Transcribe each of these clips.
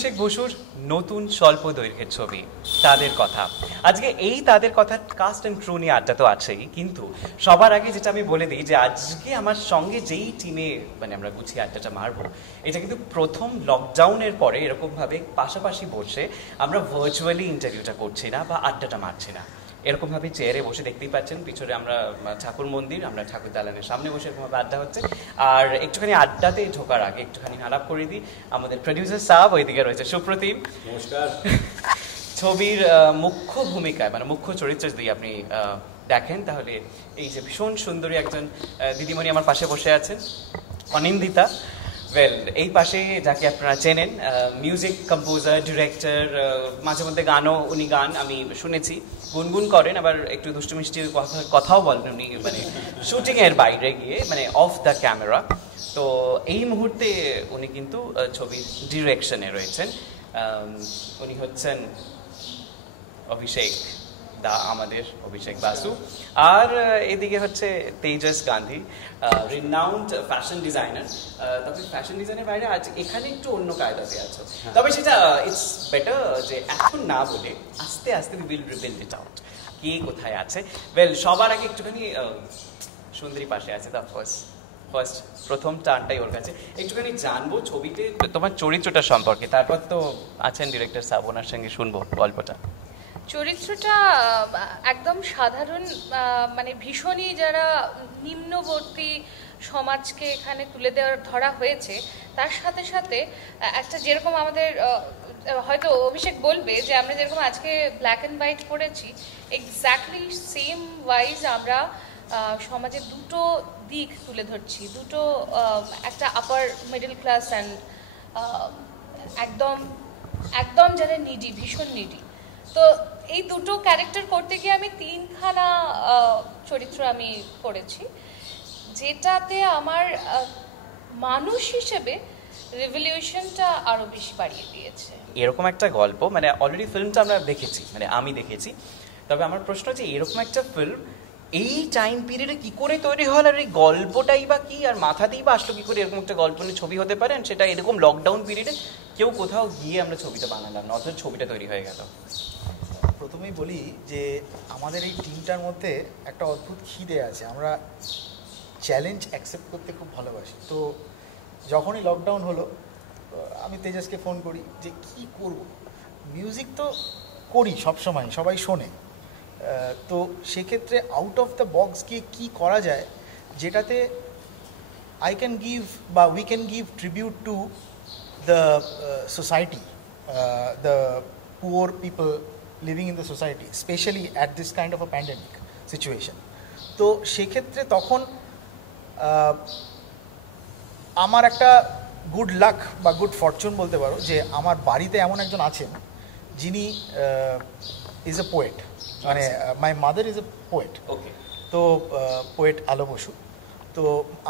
অভিষেক বসুর নতুন স্বল্প দৈর্ঘ্যের ছবি তাদের কথা। আজকে এই তাদের কথা কাস্ট অ্যান্ড ক্রু নিয়ে আড্ডা তো আছেই, কিন্তু সবার আগে যেটা আমি বলে দিই যে আজকে আমার সঙ্গে যেই টিমে মানে আমরা গুছিয়ে আড্ডাটা মারবো, এটা কিন্তু প্রথম লকডাউনের পরে এরকমভাবে পাশাপাশি বসে আমরা ভার্চুয়ালি ইন্টারভিউটা করছি না বা আড্ডাটা মারছি না। এরকমভাবে চেয়ারে বসে দেখতেই পাচ্ছেন, পিছনে আমরা ঠাকুর মন্দির, আমরা ঠাকুর দালানের সামনে বসে এরকমভাবে আড্ডা হচ্ছে। আর একটুখানি আড্ডাতে ঢোকার আগে একটুখানি আলাপ করে দিই, আমাদের প্রডিউসার সাহেব ওইদিকে রয়েছে সুপ্রতিম। নমস্কার। ছবির মুখ্য ভূমিকায় মানে মুখ্য চরিত্র যদি আপনি দেখেন তাহলে এই যে ভীষণ সুন্দরী একজন দিদিমণি আমার পাশে বসে আছেন, অনিন্দিতা। ওয়েল, এই পাশে যাকে আপনারা চেনেন, মিউজিক কম্পোজার, ডিরেক্টর, মাঝে মধ্যে গানও উনি গান আমি শুনেছি গুনগুন করেন, আবার একটু দুষ্টু মিষ্টি কথাও বলেন উনি, মানে শুটিংয়ের বাইরে গিয়ে, মানে অফ দ্য ক্যামেরা। তো এই মুহূর্তে উনি কিন্তু ছবির ডিরেকশনে রয়েছেন। উনি হচ্ছেন অভিষেক দা, আমাদের অভিষেক বাসু। আর এদিকে হচ্ছে Tejas Gandhi, renowned fashion designer. তবে ফ্যাশন ডিজাইনের বাইরে আজ এখানে একটু অন্য কায়দাতে আছো, তবে সেটা ইটস বেটার যে এখন না বলে আস্তে আস্তে we will rebuild it out কে কোথায় আছে। ওয়েল, সবার আগে একটুখানি সুন্দরী পাশে আছে, দা ফার্স্ট প্রথম টার্নটাই ওর কাছে। একটুখানি জানবো ছবিতে তোমার চরিত্রটা সম্পর্কে, তারপর তো আছেন ডিরেক্টর সাহেব, ওনার সঙ্গে শুনবো গল্পটা। চরিত্রটা একদম সাধারণ, মানে ভীষণই যারা নিম্নবর্তী সমাজকে এখানে তুলে ধরা হয়েছে, তার সাথে সাথে একটা যেরকম আমাদের হয়তো অভিষেক বলবে যে আমরা যেরকম আজকে ব্ল্যাক অ্যান্ড হোয়াইট পড়েছি, এক্স্যাক্টলি সেম ওয়াইজ আমরা সমাজের দুটো দিক তুলে ধরছি, দুটো, একটা আপার মিডল ক্লাস অ্যান্ড একদম একদম যারা নিডি, ভীষণ নিডি। তো এই দুটো ক্যারেক্টার করতে গিয়ে আমি তিনখানা চরিত্র আমি করেছি, যেটাতে আমার মানুষ হিসেবে রেভলিউশনটা আরো বেশি বাড়িয়ে দিয়েছে। এরকম একটা গল্প মানে অলরেডি ফিল্মটা আমরা দেখেছি, মানে আমি দেখেছি। তবে আমার প্রশ্ন হচ্ছে এরকম একটা ফিল্ম এই টাইম পিরিয়ডে কি করে তৈরি হল, আর এই গল্পটাই বা কি, আর মাথাতেই বা আসলো কি করে এরকম একটা গল্প নিয়ে ছবি হতে পারেন, সেটা এরকম লকডাউন পিরিয়ডে কেউ কোথাও গিয়ে আমরা ছবিটা বানালাম না, অথচ ছবিটা তৈরি হয়ে গেল। প্রথমেই বলি যে আমাদের এই টিমটার মধ্যে একটা অদ্ভুত খিদে আছে, আমরা চ্যালেঞ্জ অ্যাকসেপ্ট করতে খুব ভালোবাসি। তো যখনই লকডাউন হলো আমি তেজসকে ফোন করি যে কি করব, মিউজিক তো করি সবসময়, সবাই শোনে, তো সেক্ষেত্রে আউট অফ দ্য বক্স গিয়ে কী করা যায় যেটাতে আই ক্যান গিভ বা we can give tribute to the society, the poor people living in the society, specially at this kind of a pandemic situation. তো সেক্ষেত্রে তখন আমার একটা গুড লাক বা গুড ফরচুন বলতে পারো যে আমার বাড়িতে এমন একজন আছেন যিনি ইজ এ পোয়েট, মানে my mother is a poet. Okay. তো পোয়েট আলো বসু। তো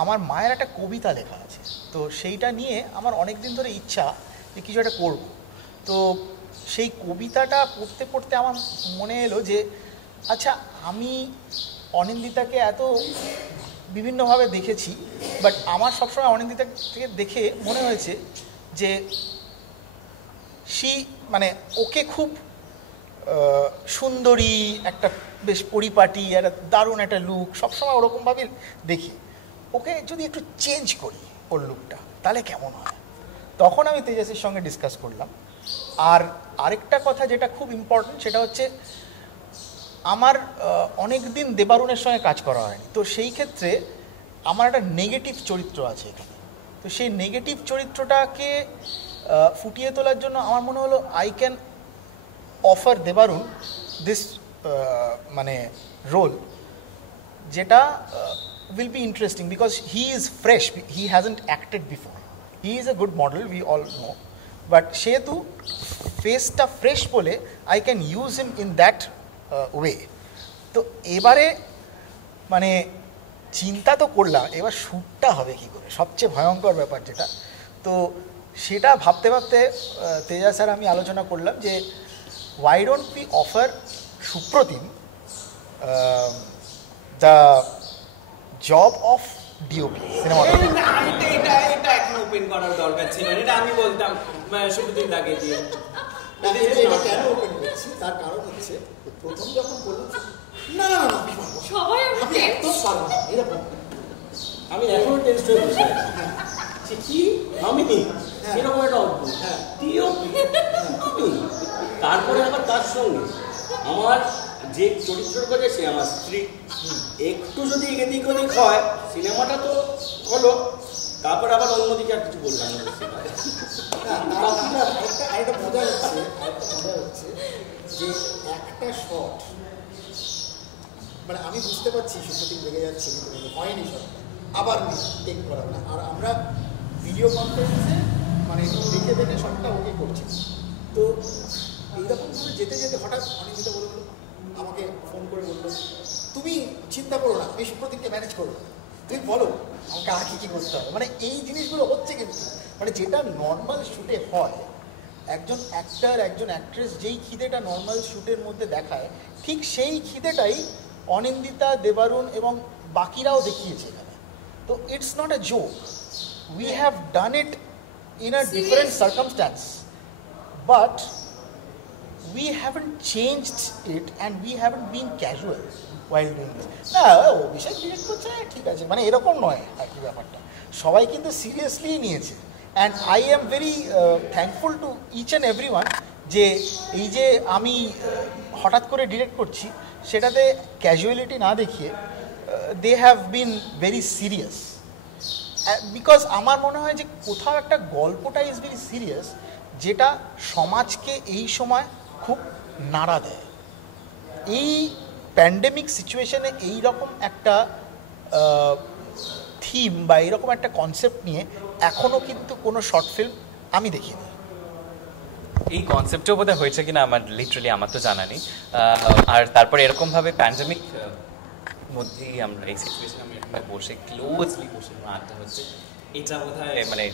আমার মায়ের একটা কবিতা লেখা আছে, তো সেইটা নিয়ে আমার অনেক দিন ধরে ইচ্ছা যে কিছু একটা করব। তো সেই কবিতাটা পড়তে পড়তে আমার মনে এলো যে আচ্ছা, আমি অনিন্দিতাকে এত বিভিন্নভাবে দেখেছি, বাট আমার সবসময় অনিন্দিতাকে দেখে মনে হয়েছে যে মানে ওকে খুব সুন্দরী, একটা বেশ পরিপাটি, একটা দারুণ একটা লুক, সবসময় ওরকমভাবে দেখি। ওকে যদি একটু চেঞ্জ করি ওর লুকটা, তাহলে কেমন হয়? তখন আমি তেজসের সঙ্গে ডিসকাস করলাম। আর আরেকটা কথা যেটা খুব ইম্পর্টেন্ট, সেটা হচ্ছে আমার অনেক দিন দেবারুণের সঙ্গে কাজ করা হয়নি, তো সেই ক্ষেত্রে আমার একটা নেগেটিভ চরিত্র আছে এখানে। তো সেই নেগেটিভ চরিত্রটাকে ফুটিয়ে তোলার জন্য আমার মনে হলো আই ক্যান অফার দেবারুণ দিস মানে রোল, যেটা will be interesting because he is fresh, he hasn't acted before, he is a good model, we all know, but সেহেতু ফেসটা ফ্রেশ বলে I can use him in that way. তো এবারে মানে চিন্তা তো করলাম, এবার শ্যুটটা হবে কী করে, সবচেয়ে ভয়ঙ্কর ব্যাপার যেটা। তো সেটা ভাবতে ভাবতে তেজা স্যার আমি আলোচনা করলাম যে why don't we offer Supratim the job of DOP, cinematography. এখন ওপেন করার দরকার ছিল না। এটা আমি বলতাম শুরুদিন আগে দিয়ে। আমি এটা কেন ওপেন করছি তার কারণ হচ্ছে প্রথম যখন বললাম না না না বিমান সবাই আমি একদম পারবো না এরকম আমি এখনো টেস্ট হয়ে বসে আছি যে কি আমি এরকম একটা অদ্ভুত টিওপি আমি তারপরে আবার তার সঙ্গে আমার যে চরিত্র করে সে আমার স্ত্রী একটু যদি এদিক ওদিক হয় সিনেমাটা তো হলো তারপর আবার অন্যদিকে আর কিছু বললাম না আরেকটা মজা হচ্ছে যে একটা শট মানে আমি বুঝতে পারছি শুটিং লেগে যাচ্ছে কিন্তু হয়নি শট আবার টেক করা না আর আমরা ভিডিও কনফারেন্সে মানে দেখে দেখে শটটা ওকে করছি তো এইরকম করে যেতে যেতে হঠাৎ অনিন্দিতা বলে বললো আমাকে ফোন করে বললো তুমি চিন্তা করো না আমি সুপ্রদীপকে ম্যানেজ করো তুমি বলো আমাকে আর কী করতে হবে মানে এই জিনিসগুলো হচ্ছে কিন্তু মানে যেটা নর্মাল শ্যুটে হয় একজন অ্যাক্টার একজন অ্যাক্ট্রেস যেই খিদেটা নর্মাল শ্যুটের মধ্যে দেখায় ঠিক সেই খিদেটাই অনিন্দিতা দেবারুণ এবং বাকিরাও দেখিয়েছে এখানে তো it's not a joke we have done it in a different circumstance but we haven't changed it and we haven't been casual while doing this না অভিষেক ডিরেক্ট করছে ঠিক আছে মানে এরকম নয় আর কি ব্যাপারটা সবাই কিন্তু সিরিয়াসলি নিয়েছে and I am very thankful to each and every one যে এই যে আমি হঠাৎ করে ডিরেক্ট করছি সেটাতে ক্যাজুয়ালিটি না দেখিয়ে they have been very serious because আমার মনে হয় যে কোথাও একটা গল্পটা ইজ ভেরি সিরিয়াস যেটা সমাজকে এই সময় খুব নাড়া দেয় এই প্যান্ডেমিক সিচুয়েশনে এইরকম একটা থিম বা এইরকম একটা কনসেপ্ট নিয়ে এখনও কিন্তু কোনো শর্ট ফিল্ম আমি দেখিনি এই কনসেপ্টও বোধহয় হয়েছে কিনা আমার লিটারালি আমার তো জানা নেই আর তারপরে এরকমভাবে প্যান্ডেমিক মধ্যেই আমরা এই সিচুয়েশনে আমরা এরকম বসে ক্লোজলি বসে আড্ডা হচ্ছে এটা বোধহয় মানে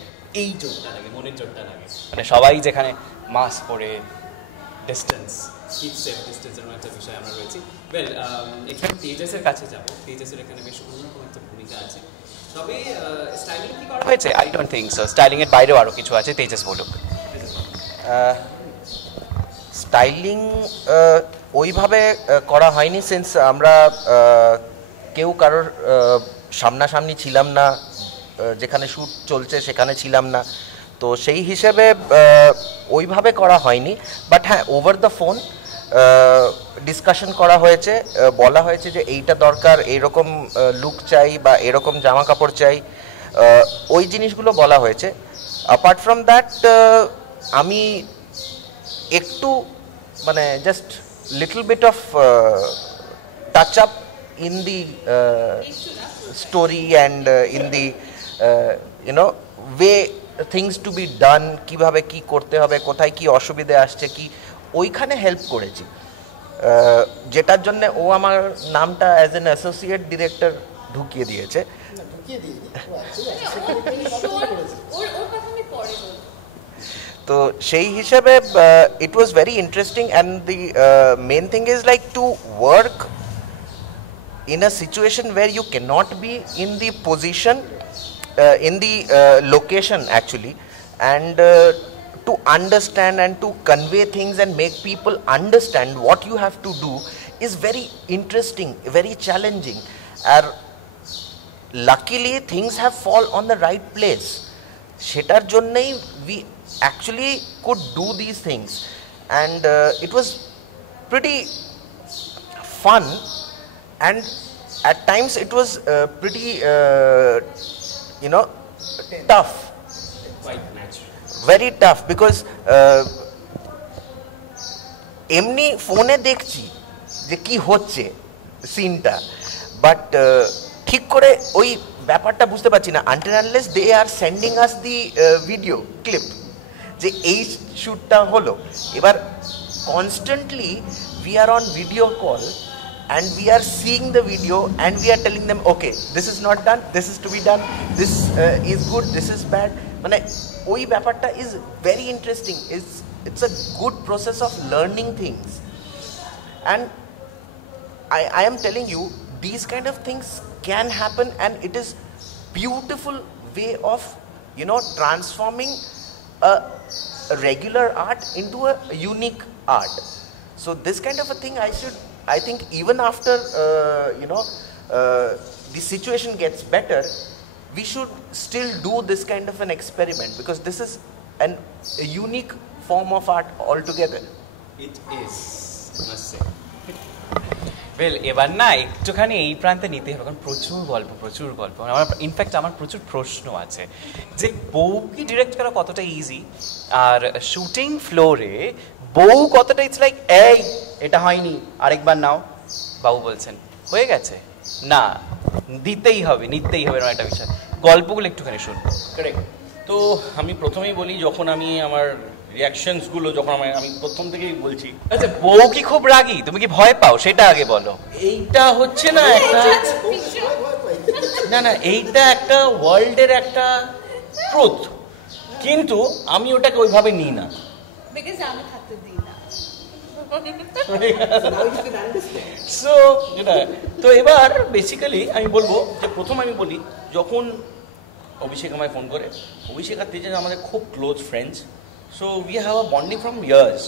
এই জোরটা লাগে মনের জোরটা লাগে মানে সবাই যেখানে মাস্ক পরে ডিস্টেন্স কিপ সেফ ডিস্টেন্সের একটা বিষয় আমরা রয়েছি ওয়েল এখানে তেজাসের কাছে যাবো তেজাসের এখানে বেশ অন্যরকম একটা ভূমিকা আছে তবে স্টাইলিং কি করা হয়েছে I don't think so styling এর বাইরেও আরও কিছু আছে তেজাস বলুক স্টাইলিং ওইভাবে করা হয়নি সিন্স আমরা কেউ কারোর সামনাসামনি ছিলাম না যেখানে শ্যুট চলছে সেখানে ছিলাম না তো সেই হিসেবে ওইভাবে করা হয়নি বাট হ্যাঁ ওভার দ্য ফোন ডিসকাশন করা হয়েছে বলা হয়েছে যে এইটা দরকার এইরকম লুক চাই বা এরকম জামা কাপড় চাই ওই জিনিসগুলো বলা হয়েছে অ্যাপার্ট ফ্রম দ্যাট আমি একটু মানে just little bit of touch up in the story and in the you know way things to be done কীভাবে কী করতে হবে কোথায় কী অসুবিধে আসছে কি ওইখানে হেল্প করেছি যেটার জন্য ও আমার নামটা অ্যাজ অ্যান অ্যাসোসিয়েট ডিরেক্টর ঢুকিয়ে দিয়েছে তো সেই হিসেবে it was very interesting and the main thing is like to work in a situation where you cannot be in the position in the location actually and to understand and to convey things and make people understand what you have to do is very interesting very challenging and luckily things have fall on the right place shetar jonnei we actually could do these things and it was pretty fun and at times it was pretty you know tough quite natural very tough because এমনি ফোনে দেখছি যে কি হচ্ছে সিনটা but ঠিক করে ওই ব্যাপারটা বুঝতে পারছি না until unless they are sending us the video clip যে এই শ্যুটটা হলো এবার constantly we are on video call and we are seeing the video and we are telling them okay this is not done this is to be done this is good this is bad মানে ওই ব্যাপারটা is very interesting it's a good process of learning things and I am telling you these kind of things can happen and it is beautiful way of transforming a regular art into a unique art. So this kind of a thing I think even after the situation gets better, we should still do this kind of an experiment, because this is a unique form of art altogether. It is, I must say. Well, এবার না একটুখানি এই প্রান্তে নিতে হবে, কারণ প্রচুর গল্প আমার ইনফ্যাক্ট আমার প্রচুর প্রশ্ন আছে যে বউকে ডিরেক্ট করা কতটা ইজি, আর শুটিং ফ্লোরে বউ কতটা ইটস লাইক এই এটা হয়নি আরেকবার নাও, বাবু বলছেন হয়ে গেছে, না নিতেই হবে এরকম একটা বিষয়। গল্পগুলো একটুখানি শুনবো। কারেক্ট। তো আমি প্রথমেই বলি, যখন আমি আমার রিয়াকশনসগুলো যখন আমি প্রথম থেকেই বলছি, আচ্ছা বউ কি খুব রাগী, তুমি কি ভয় পাও, সেটা আগে বলো। এইটা হচ্ছে না একটা না এইটা একটা ওয়ার্ল্ডের একটা ট্রুথ, কিন্তু আমি ওটাকে ওইভাবে নিই না। বিকজ আমি থাকতে দিই না। সো তো এবার বেসিক্যালি আমি বলবো যে প্রথম আমি বলি, যখন অভিষেক আমায় ফোন করে, অভিষেক আর তেজ আমাদের খুব close friends, so we have a bonding from years.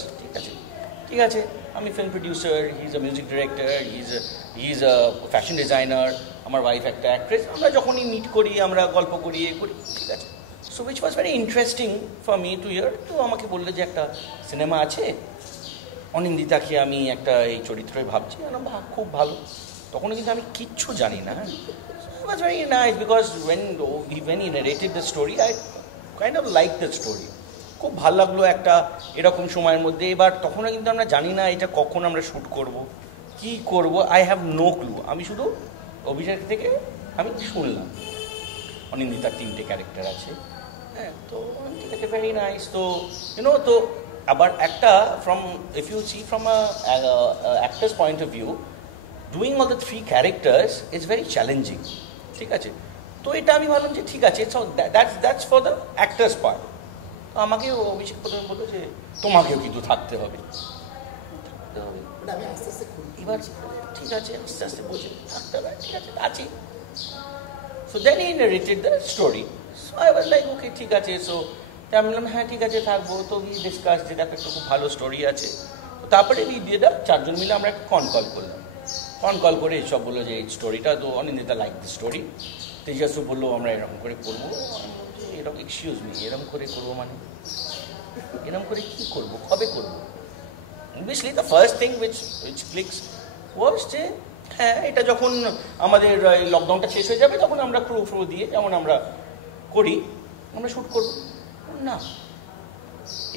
ঠিক আছে, আমি film producer, he is a music director, he is a fashion designer, আমার ওয়াইফ একটা অ্যাক্ট্রেস। আমরা যখনই মিট করি, আমরা গল্প করি, করি, ঠিক আছে। So which was very interesting for me two here. তো আমাকে বললো যে একটা সিনেমা আছে, অনিন্দিতাকে আমি একটা এই চরিত্রে ভাবছি। খুব ভালো। তখন কিন্তু আমি কিচ্ছু জানি না। It was very nice because when he narrated the story, I kind of liked the story. খুব ভালো লাগলো একটা এরকম সময়ের মধ্যে। এবার তখনও কিন্তু আমরা জানি না এটা কখন আমরা শ্যুট করব, কি করব, আই হ্যাভ নো ক্লু। আমি শুধু অভিষেক থেকে আমি শুনলাম অনিন্দিতার 3টে ক্যারেক্টার আছে, হ্যাঁ। তো ঠিক আছে, ভেরি নাইস। তো তো আবার একটা from if you see from actors point of view, doing all the 3 characters is very challenging, ঠিক আছে। তো এটা আমি ভাবলাম যে ঠিক আছে, that's for the actors part. তো আমাকে অভিষেক প্রথমে বললো যে তোমাকেও কিন্তু থাকতে হবে। এবার ঠিক আছে, আস্তে আস্তে বলছে থাকতে হবে, ঠিক আছে আছি। So then he narrated the story. So I was like okay, ঠিক আছে। সো আমি বললাম হ্যাঁ ঠিক আছে থাকবো। তো উই ডিসকাস যে দেখো একটা খুব ভালো স্টোরি আছে। তো তারপরে উই দিয়ে দাও 4 জন মিলে আমরা একটা কল করলাম। কল করে এইসব বললো যে এই স্টোরিটা তো Anindita like the story. Tejas বললো আমরা এরকম করে করবো। এরকম এক্সকিউজ মি, এরকম করে করবো মানে এরকম করে কী করবো, কবে করবো? Obviously the first thing which clicks was যে হ্যাঁ এটা যখন আমাদের লকডাউনটা শেষ হয়ে যাবে তখন আমরা ক্রু দিয়ে যেমন আমরা করি আমরা শ্যুট করবো। না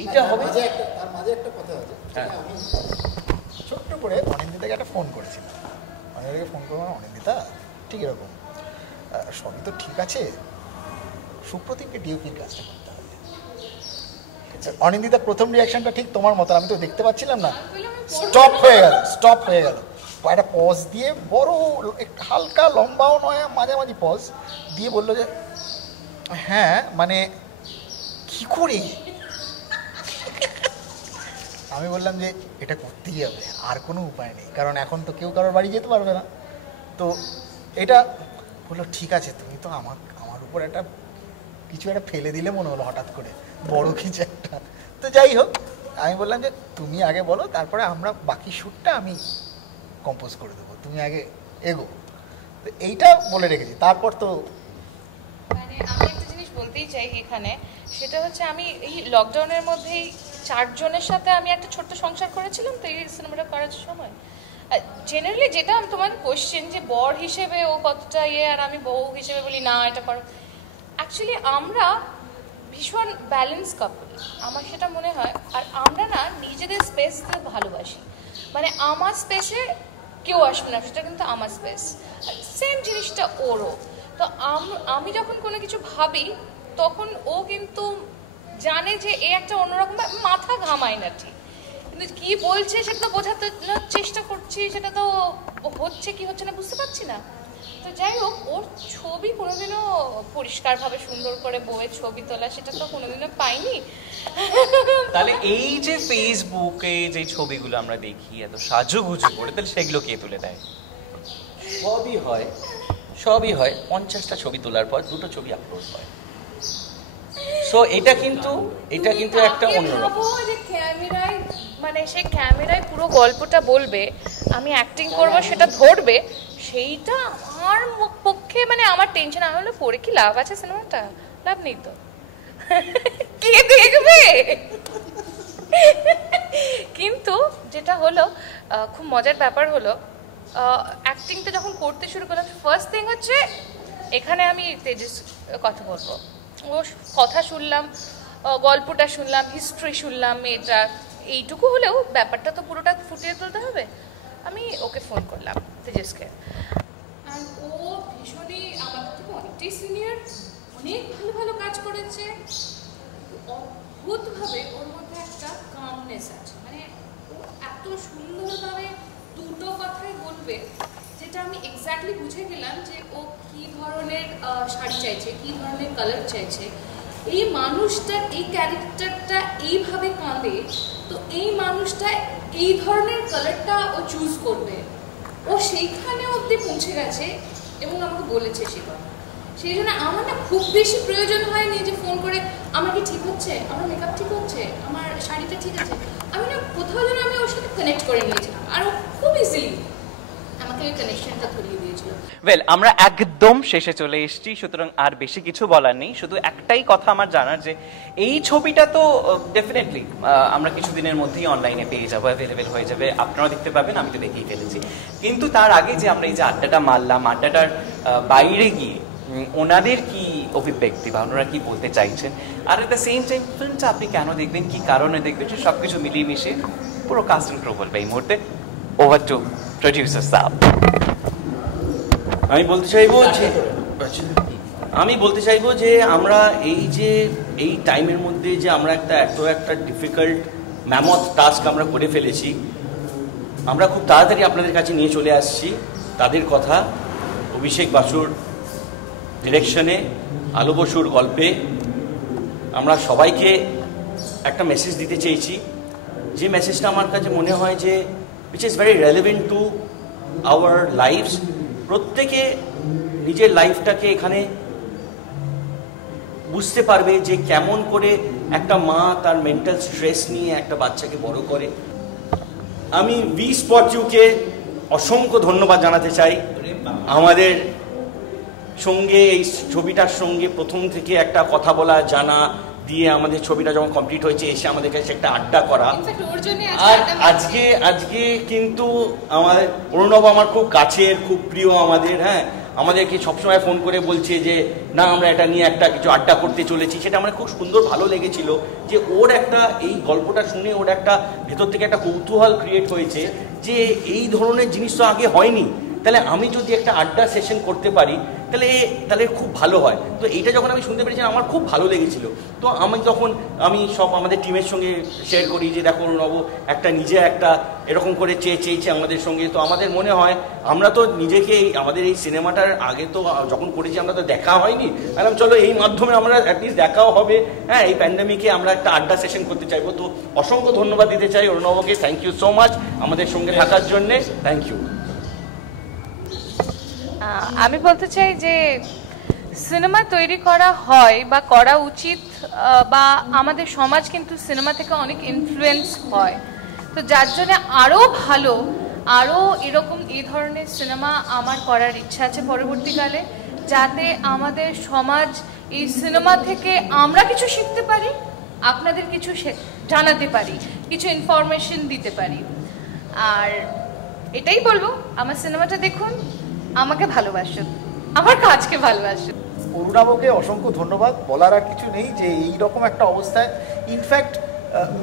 এইটা হবে। তার মাঝে একটা কথা আছে, আমি ছোট্ট করে অনিন্দিতাকে একটা ফোন করেছিলাম। অনিন্দিতাকে ফোন করবো, অনিন্দিতা ঠিক এরকম সবই তো ঠিক আছে, সুপ্রতিমকে ডিওপির কাজটা করতে হবে। অনিন্দিতা প্রথম রিয়াকশনটা ঠিক তোমার মতো, আমি তো দেখতে পাচ্ছিলাম না, স্টপ হয়ে গেল। একটা পজ দিয়ে বড় হালকা লম্বাও নয়, মাঝামাঝি পজ দিয়ে বললো যে হ্যাঁ মানে কি করি। আমি বললাম যে এটা করতেই হবে, আর কোনো উপায় নেই, কারণ এখন তো কেউ কারোর বাড়ি যেতে পারবে না। তো এটা বললো ঠিক আছে, তুমি তো আমার উপর কিছু একটা ফেলে দিলে মনে হলো হঠাৎ করে, বড় কিছু একটা। তো যাই হোক, আমি বললাম যে তুমি আগে বলো, তারপরে আমরা বাকি শ্যুটটা আমি কম্পোজ করে দেবো, তুমি আগে এগো। তো এইটা বলে রেখেছি। তারপর তো মানে আমি একটা জিনিস বলতেই চাই এখানে, সেটা হচ্ছে আমি এই লকডাউনের মধ্যেই 4 জনের সাথে আমি একটা ছোট্ট সংসার করেছিলাম তো এই সিনেমাটা করার সময়। জেনারেলি যেটা আমি তোমাকে কোশ্চেন যে বর হিসেবে ও কতটা আর আমি বউ হিসেবে বলি না এটা করো, অ্যাকচুয়ালি আমরা ভীষণ ব্যালেন্স কাপল, আমার সেটা মনে হয়। আর আমরা না নিজেদের স্পেসকে ভালোবাসি, মানে আমার স্পেসে কেউ আসবে না, সেটা কিন্তু আমার স্পেস। সেম জিনিসটা ওরও। তো আমি যখন কোনো কিছু ভাবি তখন ও কিন্তু জানে যে এ একটা অন্যরকম, মাথা ঘামায় না ঠিক, কিন্তু কি বলছে সেটা তো বোঝাতে চেষ্টা করছি, সেটা তো হচ্ছে কি হচ্ছে না বুঝতে পারছি না। তো যাই হোক, ওর ছবি কোনোদিনও পরিষ্কারভাবে সুন্দর করে বউয়ের ছবি তোলা সেটা তো কোনোদিনও পাইনি। তাহলে এই যে ফেসবুকে যে ছবিগুলো আমরা দেখি এত সাজুগুজু করে, তাহলে সেগুলো কে তুলে দেয়? সবই হয়। 50টা ছবি তোলার পর 2টো ছবি আপলোড হয়। সো এটা কিন্তু একটা অন্যরকম। ক্যামেরায় মানে সে ক্যামেরায় পুরো গল্পটা বলবে, আমি অ্যাক্টিং করব, সেটা ধরবে, সেইটা আমার পক্ষে মানে আমার টেনশন। আমি হলো পড়ে কি লাভ আছে সিনেমাটা? লাভ নেই তো, কে দেখবে? কিন্তু যেটা হলো খুব মজার ব্যাপার হলো, অ্যাক্টিংটা যখন করতে শুরু করলাম, ফার্স্ট থিং হচ্ছে এখানে আমি তেজস কথা বলবো, ও কথা শুনলাম, গল্পটা শুনলাম, হিস্ট্রি শুনলাম মেয়েটার, এইটুকু হলেও ব্যাপারটা তো পুরোটা ফুটিয়ে তুলতে হবে। আমি ওকে ফোন করলাম তেজসকে, আর ও ভীষণই আমার থেকে অনেকটাই সিনিয়র, অনেক ভালো ভালো কাজ করেছে, অদ্ভুতভাবে ওর মধ্যে একটা কামনেস আছে, মানে ও এত সুন্দরভাবে দুটো কথাই বলবে, যেটা আমি এক্স্যাক্টলি বুঝে গেলাম যে ও কী ধরনের শাড়ি চাইছে, কী ধরনের কালার চাইছে। এই মানুষটার এই ক্যারেক্টারটা এইভাবে কাঁদে, তো এই মানুষটা এই ধরনের কালারটা ও চুজ করবে, ও সেইখানে অবধি পৌঁছে গেছে এবং আমাকে বলেছে সে কথা। সেই জন্য আমার না খুব বেশি প্রয়োজন হয়নি যে ফোন করে আমার কি ঠিক হচ্ছে, আমার মেকআপ ঠিক হচ্ছে, আমার শাড়িটা ঠিক আছে। আমি না কোথাও যেন আমি ওর সাথে কানেক্ট করে নিয়েছিলাম, আর ও খুব ইজিলি আমাকে ওই কানেকশনটা ধরিয়ে দিয়েছিল। ওয়েল, আমরা একদম শেষে চলে এসেছি, সুতরাং আর বেশি কিছু বলার নেই। শুধু একটাই কথা আমার জানার, যে এই ছবিটা তো ডেফিনেটলি আমরা কিছুদিনের মধ্যেই অনলাইনে পেয়ে যাবো, অ্যাভেলেবেল হয়ে যাবে, আপনারাও দেখতে পাবেন, আমি তো দেখেই ফেলেছি। কিন্তু তার আগে যে আমরা এই যে আড্ডাটা মারলাম, আড্ডাটার বাইরে গিয়ে ওনাদের কি অভিব্যক্তি বা ওনারা কি বলতে চাইছেন, আর এট দ্য সেম টাইম ফিল্মটা আপনি কেন দেখবেন, কি কারণে দেখবেন, সে সব কিছু মিলিয়ে মিশিয়ে পুরো কাস্ট এন্ড ক্রু বলবে এই মুহূর্তে। ওভার টু প্রডিউসার সাহেব। আমি বলতে চাইবো যে আমরা এই টাইমের মধ্যে যে আমরা একটা ডিফিকাল্ট ম্যামথ টাস্ক আমরা করে ফেলেছি, আমরা খুব তাড়াতাড়ি আপনাদের কাছে নিয়ে চলে আসছি তাদের কথা। অভিষেক বাসুর ডিরেকশনে, আলো বসুর গল্পে আমরা সবাইকে একটা মেসেজ দিতে চেয়েছি, যে মেসেজটা আমার কাছে মনে হয় যে which is very relevant to our lives। প্রত্যেকে নিজের লাইফটাকে এখানে বুঝতে পারবে যে কেমন করে একটা মা তার মেন্টাল স্ট্রেস নিয়ে একটা বাচ্চাকে বড় করে। আমি ভি স্পট ইউকে অসংখ্য ধন্যবাদ জানাতে চাই, আমাদের সঙ্গে এই ছবিটার সঙ্গে প্রথম থেকে একটা কথা বলা, জানা দিয়ে আমাদের ছবিটা যখন কমপ্লিট হয়েছে এসে আমাদের কাছে একটা আড্ডা করা। আর আজকে কিন্তু আমার অরুণব আমার খুব কাছের, খুব প্রিয় আমাদের, হ্যাঁ, আমাদেরকে সবসময় ফোন করে বলছে যে না আমরা এটা নিয়ে একটা কিছু আড্ডা করতে চলেছি। সেটা আমার খুব সুন্দর ভালো লেগেছিল যে ওর একটা এই গল্পটা শুনে ওর একটা ভেতর থেকে একটা কৌতূহল ক্রিয়েট হয়েছে যে এই ধরনের জিনিস তো আগে হয়নি, তাহলে আমি যদি একটা আড্ডা সেশন করতে পারি তাহলে খুব ভালো হয়। তো এইটা যখন আমি শুনতে পেরেছি আমার খুব ভালো লেগেছিল। তো আমি সব আমাদের টিমের সঙ্গে শেয়ার করি যে দেখো অরুণব একটা নিজে একটা এরকম করে চেয়েছে আমাদের সঙ্গে। তো আমাদের মনে হয় আমরা তো নিজেকে আমাদের এই সিনেমাটার আগে তো যখন করেছি আমরা তো দেখা হয়নি, বললাম চলো এই মাধ্যমে আমরা অ্যাটলিস্ট দেখাও হবে। হ্যাঁ, এই প্যান্ডামিকে আমরা একটা আড্ডা সেশন করতে চাইবো। তো অসংখ্য ধন্যবাদ দিতে চাই অরুণবকে, থ্যাংক ইউ সো মাচ আমাদের সঙ্গে থাকার জন্যে, থ্যাংক ইউ। আমি বলতে চাই যে সিনেমা তৈরি করা হয় বা করা উচিত, বা আমাদের সমাজ কিন্তু সিনেমা থেকে অনেক ইনফ্লুয়েন্স হয়। তো যার জন্য আরও ভালো, আরও এরকম এই ধরনের সিনেমা আমার করার ইচ্ছা আছে পরবর্তীকালে, যাতে আমাদের সমাজ এই সিনেমা থেকে আমরা কিছু শিখতে পারি, আপনাদের কিছু জানাতে পারি, কিছু ইনফরমেশন দিতে পারি। আর এটাই বলবো, আমার সিনেমাটা দেখুন, আমাকে ভালোবাসুন, আমার কাজকে ভালোবাসুন। অরুণাবকে অসংখ্য ধন্যবাদ, বলার আর কিছু নেই যে এইরকম একটা অবস্থায় ইনফ্যাক্ট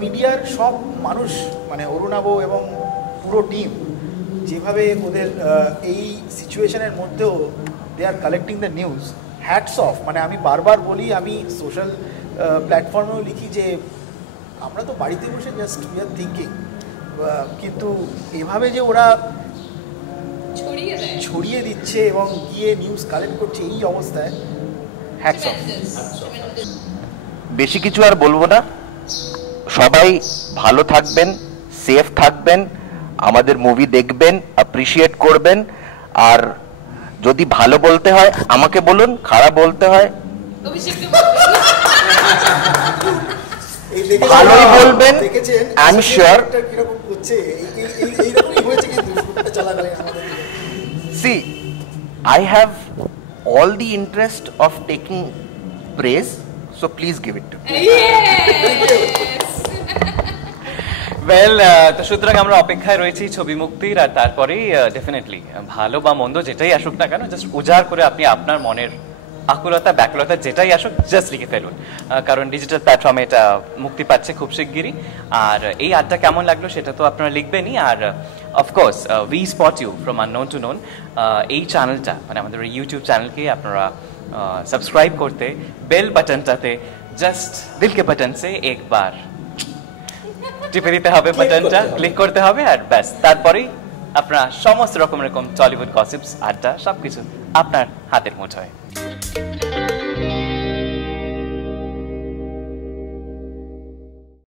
মিডিয়ার সব মানুষ মানে অরুণাব এবং পুরো টিম যেভাবে ওদের এই সিচুয়েশনের মধ্যেও they are collecting the news, hats off. মানে আমি বারবার বলি, আমি সোশ্যাল প্ল্যাটফর্মেও লিখি যে আমরা তো বাড়িতে বসে জাস্ট উই আর থিঙ্কিং, কিন্তু এভাবে যে ওরা ছড়িয়ে দিচ্ছে এবং গিয়ে নিউজ কালেক্ট করছে এই অবস্থায়, হ্যাটস অফ। বেশি কিছু আর বলবো না, সবাই ভালো থাকবেন, সেফ থাকবেন, আমাদের মুভি দেখবেন, অ্যাপ্রিসিয়েট করবেন। আর যদি ভালো বলতে হয় আমাকে বলুন, খারাপ বলতে হয় অভিষেককে বলবেন। এই দেখেছেন- ভালোই বলবেন, দেখেছেন I'm sure. কিরকম করছে এইরকমই হয়েছে কিন্তু শুটটা চলাকালীন আমাদের See, I have all the interest of taking praise, so please give it to me. Well তো সুতরাং আমরা অপেক্ষায় রয়েছি ছবি মুক্তির, আর তারপরেই ডেফিনেটলি ভালো বা মন্দ যেটাই আসুক না কেন, জাস্ট উজাড় করে আপনি আপনার মনের আকুলতা ব্যাকুলতা যেটাই আসুক জাস্ট লিখে ফেলুন, কারণ ডিজিটাল প্ল্যাটফর্মে এটা মুক্তি পাচ্ছে খুব শিগগিরই। আর এই আড্ডা কেমন লাগলো সেটা তো আপনারা লিখবেনই, আর of course we spot you from unknown to known এই চ্যানেলটা, মানে আমাদের ইউটিউব চ্যানেলকে আপনারা সাবস্ক্রাইব করতে বেল বাটনটাতে জাস্ট দিল কে বাটন সে একবার টিপে দিতে হবে, বাটনটা ক্লিক করতে হবে, আর ব্যাস তারপরেই আপনার সমস্ত রকম টলিউড গসিপস আড্ডা সবকিছু আপনার হাতের মুঠোয়।